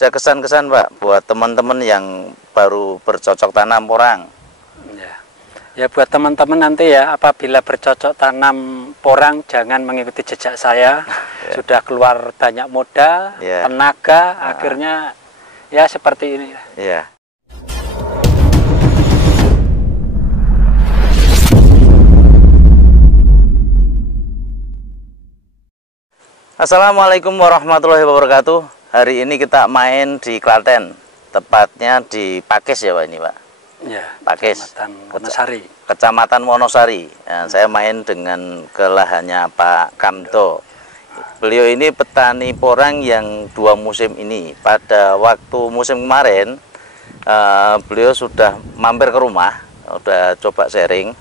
ada kesan-kesan Pak buat teman-teman yang baru bercocok tanam porang? Ya buat teman-teman nanti ya, apabila bercocok tanam porang jangan mengikuti jejak saya. Sudah keluar banyak modal, tenaga, akhirnya ya seperti ini. Assalamualaikum warahmatullahi wabarakatuh. Hari ini kita main di Klaten, tepatnya di Pakis ya Pak ini Pak? Ya, Pakis, Kecamatan Wonosari. Nah, saya main dengan lahannya Pak Kamto. Beliau ini petani porang yang 2 musim ini. Pada waktu musim kemarin, beliau sudah mampir ke rumah, sudah coba sharing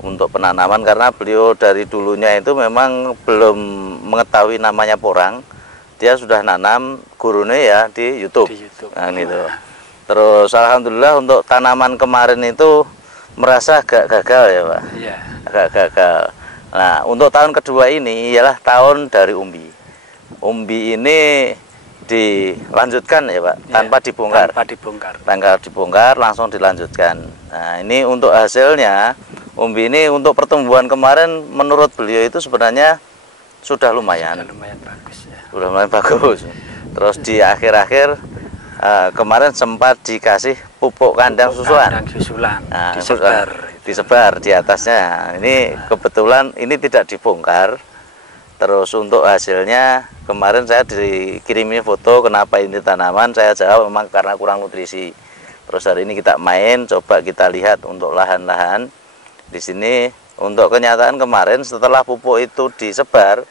untuk penanaman, karena beliau dari dulunya itu memang belum mengetahui namanya porang. Dia sudah nanam gurune ya di YouTube. Nah, gitu. Terus alhamdulillah untuk tanaman kemarin itu merasa agak gagal ya Pak. Iya. Agak gagal. Nah, untuk tahun kedua ini ialah tahun dari umbi. Umbi ini dilanjutkan ya Pak, tanpa dibongkar. Tanpa dibongkar langsung dilanjutkan. Nah, ini untuk hasilnya umbi ini untuk pertumbuhan kemarin menurut beliau itu sebenarnya sudah lumayan bagus ya. Sudah lumayan bagus. Terus di akhir-akhir kemarin sempat dikasih pupuk kandang susulan. Nah, disebar di atasnya. Ini kebetulan ini tidak dibongkar. Terus untuk hasilnya kemarin saya dikirimi foto kenapa ini tanaman, saya jawab memang karena kurang nutrisi. Terus hari ini kita main, coba kita lihat untuk lahan-lahan di sini. Untuk kenyataan kemarin setelah pupuk itu disebar,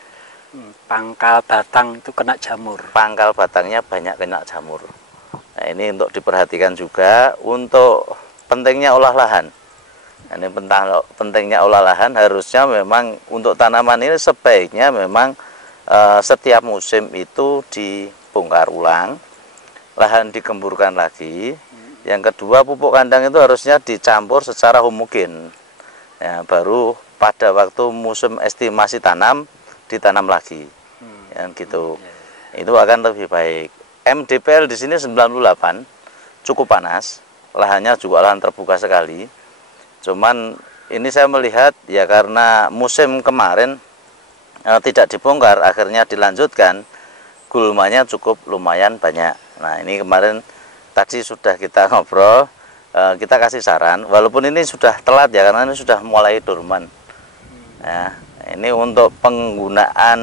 pangkal batang itu kena jamur. Pangkal batangnya banyak kena jamur. Nah, ini untuk diperhatikan juga. Untuk pentingnya olah lahan. Ini pentingnya olah lahan, harusnya memang untuk tanaman ini sebaiknya memang setiap musim itu dibongkar ulang, lahan digemburkan lagi. Yang kedua, pupuk kandang itu harusnya dicampur secara homogen. Ya, baru pada waktu musim estimasi tanam ditanam lagi, ya, gitu. Itu akan lebih baik. MDPL di sini 98, cukup panas, lahannya juga lahan terbuka sekali. Cuman ini saya melihat ya karena musim kemarin tidak dibongkar, akhirnya dilanjutkan, gulmanya cukup lumayan banyak. Nah, ini kemarin tadi sudah kita ngobrol. Kita kasih saran, walaupun ini sudah telat ya, karena ini sudah mulai dorman. Ya, ini untuk penggunaan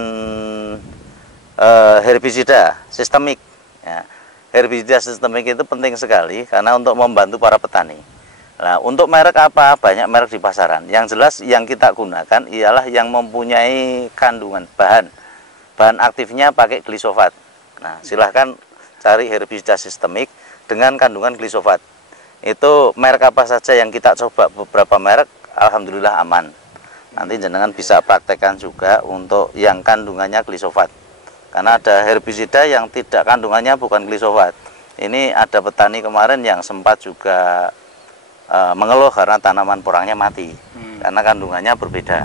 herbisida sistemik. Ya, herbisida sistemik itu penting sekali karena untuk membantu para petani. Nah, untuk merek apa? Banyak merek di pasaran. Yang jelas yang kita gunakan ialah yang mempunyai kandungan bahan aktifnya pakai glisofat. Nah, silahkan cari herbisida sistemik dengan kandungan glisofat. Itu merek apa saja yang kita coba, beberapa merek alhamdulillah aman. Nanti jenengan bisa praktekkan juga untuk yang kandungannya glisofat, karena ada herbisida yang tidak kandungannya bukan glisofat. Ini ada petani kemarin yang sempat juga mengeluh karena tanaman porangnya mati karena kandungannya berbeda.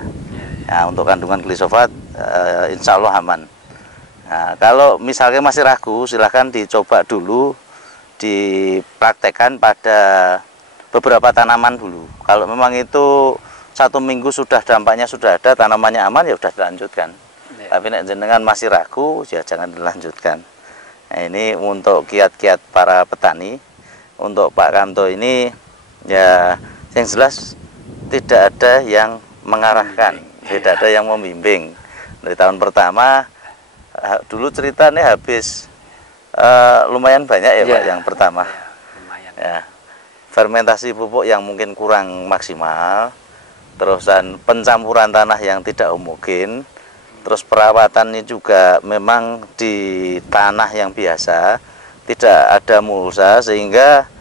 Nah, untuk kandungan glisofat insya Allah aman. Nah, kalau misalnya masih ragu, silahkan dicoba dulu, dipraktekkan pada beberapa tanaman dulu. Kalau memang itu 1 minggu sudah dampaknya sudah ada, tanamannya aman, ya sudah dilanjutkan. Tapi nek jenengan masih ragu, ya jangan dilanjutkan. Nah, ini untuk kiat-kiat para petani. Untuk Pak Kamto ini ya yang jelas tidak ada yang mengarahkan, tidak ada yang membimbing. Dari tahun pertama dulu ceritanya habis lumayan banyak ya Pak yang pertama. Ya, fermentasi pupuk yang mungkin kurang maksimal, terusan pencampuran tanah yang tidak homogen, terus perawatannya juga memang di tanah yang biasa, tidak ada mulsa, sehingga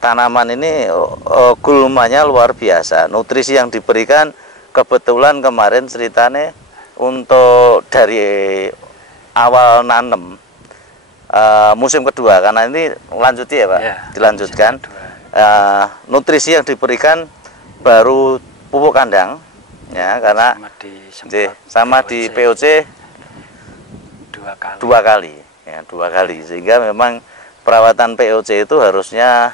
tanaman ini gulmanya luar biasa. Nutrisi yang diberikan kebetulan kemarin ceritanya untuk dari awal nanem musim kedua, karena ini lanjuti ya Pak, dilanjutkan. Nutrisi yang diberikan baru pupuk kandang ya, karena sama di POC 2 kali ya, 2 kali, sehingga memang perawatan POC itu harusnya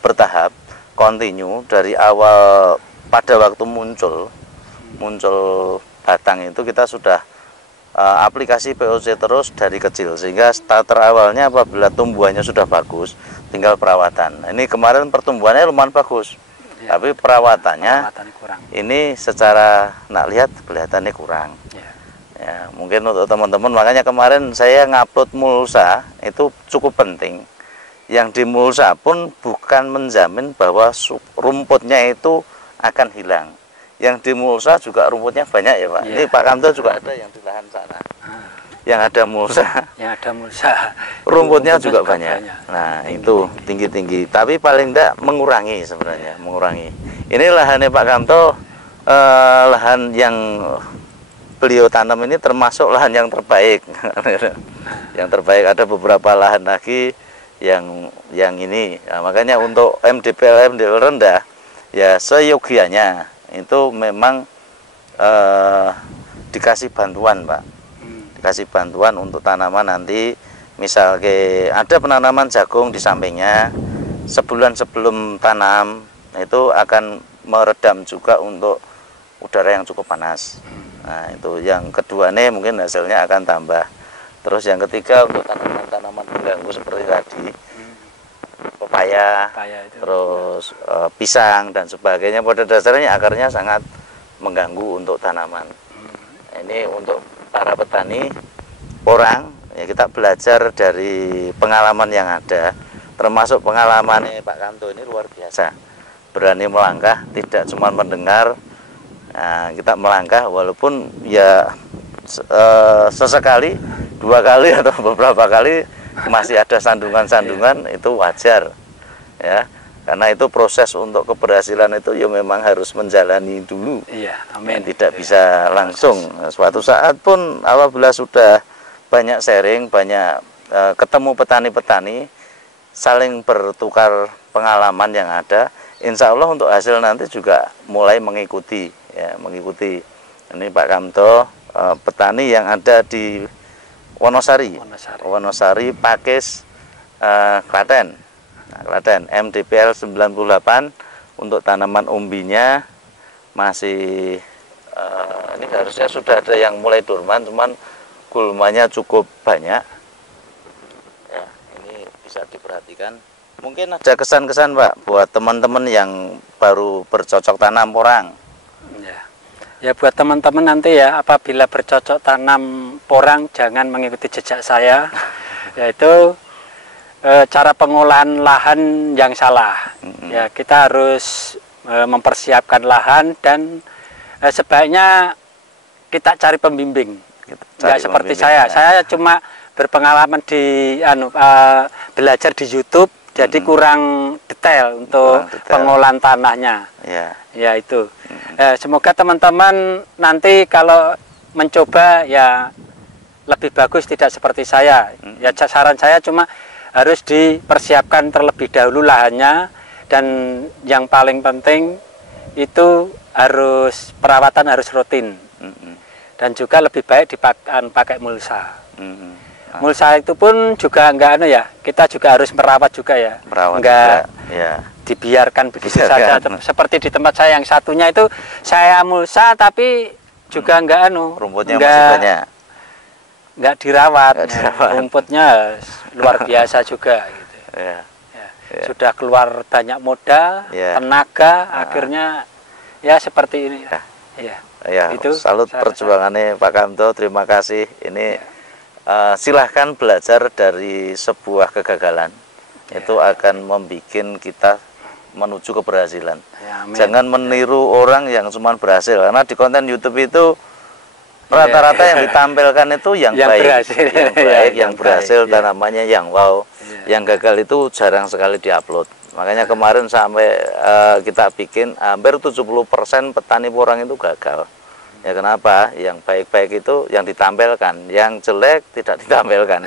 bertahap, kontinu dari awal pada waktu muncul batang itu kita sudah aplikasi POC terus dari kecil, sehingga starter awalnya apabila tumbuhannya sudah bagus tinggal perawatan. Ini kemarin pertumbuhannya lumayan bagus ya, tapi perawatannya kurang. Ini secara nak lihat kelihatannya kurang ya. Ya, mungkin untuk teman-teman, makanya kemarin saya ngupload mulsa itu cukup penting. Yang di mulsa pun bukan menjamin bahwa rumputnya itu akan hilang. Yang di mulsa juga rumputnya banyak ya Pak. Ini Pak Kamto juga ada yang di lahan sana. Yang ada mulsa. Yang ada mulsa. Rumputnya juga banyak. Nah itu tinggi-tinggi. Tapi paling tidak mengurangi sebenarnya, mengurangi. Ini lahannya Pak Kamto, lahan yang beliau tanam ini termasuk lahan yang terbaik. Yang terbaik, ada beberapa lahan lagi yang ini. Nah, makanya untuk MDPL rendah ya seyogianya itu memang dikasih bantuan Pak, dikasih bantuan untuk tanaman. Nanti misal ada penanaman jagung di sampingnya, sebulan sebelum tanam itu akan meredam juga untuk udara yang cukup panas. Nah itu yang kedua nih, mungkin hasilnya akan tambah. Terus yang ketiga untuk tanaman-tanaman pengganggu seperti tadi, pepaya terus pisang dan sebagainya, pada dasarnya akarnya sangat mengganggu untuk tanaman. Ini untuk para petani porang ya, kita belajar dari pengalaman yang ada, termasuk pengalamannya Pak Kamto ini luar biasa, berani melangkah, tidak cuma mendengar. Nah, kita melangkah walaupun ya sesekali, 2 kali atau beberapa kali masih ada sandungan-sandungan, itu wajar ya, karena itu proses untuk keberhasilan itu ya memang harus menjalani dulu. Iya, amin. Tidak bisa langsung. Suatu saat pun apabila sudah banyak sharing, banyak ketemu petani-petani, saling bertukar pengalaman yang ada, insya Allah untuk hasil nanti juga mulai mengikuti ya, mengikuti. Ini Pak Kamto, petani yang ada di Wonosari, Pakis, Klaten. Nah, Klaten, MDPL 98 untuk tanaman umbinya masih ini harusnya sudah ada yang mulai dorman, cuman gulmanya cukup banyak. Ya, ini bisa diperhatikan. Mungkin ada kesan-kesan Pak buat teman-teman yang baru bercocok tanam porang. Ya buat teman-teman nanti ya, apabila bercocok tanam porang jangan mengikuti jejak saya, yaitu cara pengolahan lahan yang salah. Ya kita harus mempersiapkan lahan dan sebaiknya kita cari pembimbing. Nggak seperti saya cuma berpengalaman di belajar di YouTube, jadi kurang detail untuk pengolahan tanahnya. Ya itu. Semoga teman-teman nanti kalau mencoba ya lebih bagus, tidak seperti saya. Ya saran saya cuma harus dipersiapkan terlebih dahulu lahannya, dan yang paling penting itu harus perawatan harus rutin. Dan juga lebih baik pakai mulsa. Mulsa itu pun juga enggak ya, kita juga harus merawat juga ya. Enggak ya, dibiarkan begitu saja. Seperti di tempat saya yang satunya itu saya mulsa tapi juga enggak rumputnya masih banyak. Enggak dirawat. Rumputnya luar biasa juga gitu. Ya. Sudah keluar banyak modal, tenaga, akhirnya ya seperti ini. Ya, itu salut perjuangannya Pak Kamto, terima kasih. Ini silahkan belajar dari sebuah kegagalan, itu akan membuat kita menuju keberhasilan. Jangan meniru orang yang cuma berhasil, karena di konten YouTube itu rata-rata yang ditampilkan itu yang baik, yang berhasil, tanamannya yang wow. Yang gagal itu jarang sekali diupload. Makanya kemarin sampai kita bikin hampir 70% petani porang itu gagal. Ya kenapa? Yang baik-baik itu yang ditampilkan, yang jelek tidak ditampilkan.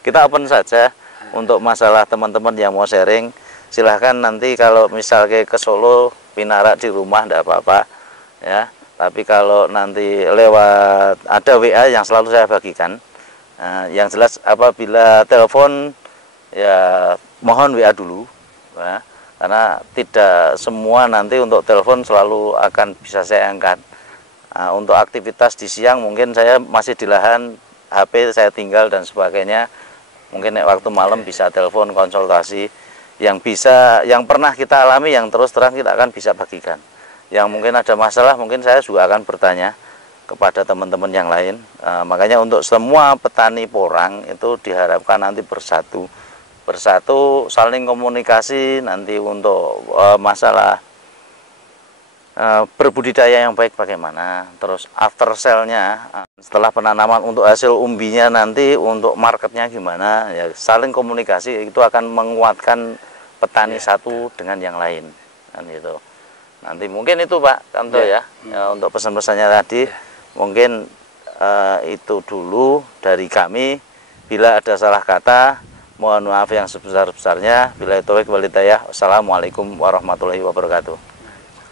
Kita open saja untuk masalah teman-teman yang mau sharing. Silahkan nanti kalau misalnya ke Solo, Pinara di rumah tidak apa-apa ya. Tapi kalau nanti lewat ada WA yang selalu saya bagikan. Yang jelas apabila telepon ya mohon WA dulu ya, karena tidak semua nanti untuk telepon selalu akan bisa saya angkat. Nah, untuk aktivitas di siang mungkin saya masih di lahan, HP saya tinggal dan sebagainya, mungkin waktu malam bisa telepon konsultasi. Yang pernah kita alami, yang terus terang kita akan bisa bagikan. Yang mungkin ada masalah, mungkin saya juga akan bertanya kepada teman-teman yang lain. Makanya untuk semua petani porang itu diharapkan nanti bersatu, saling komunikasi nanti untuk masalah berbudidaya yang baik bagaimana, terus after sale-nya setelah penanaman untuk hasil umbinya nanti untuk marketnya gimana, ya saling komunikasi itu akan menguatkan petani satu dengan yang lain kan gitu. Nanti mungkin itu Pak Kanto ya untuk pesan-pesannya tadi mungkin itu dulu dari kami. Bila ada salah kata mohon maaf yang sebesar-besarnya. Bila itu walhidayah. Wassalamualaikum warahmatullahi wabarakatuh.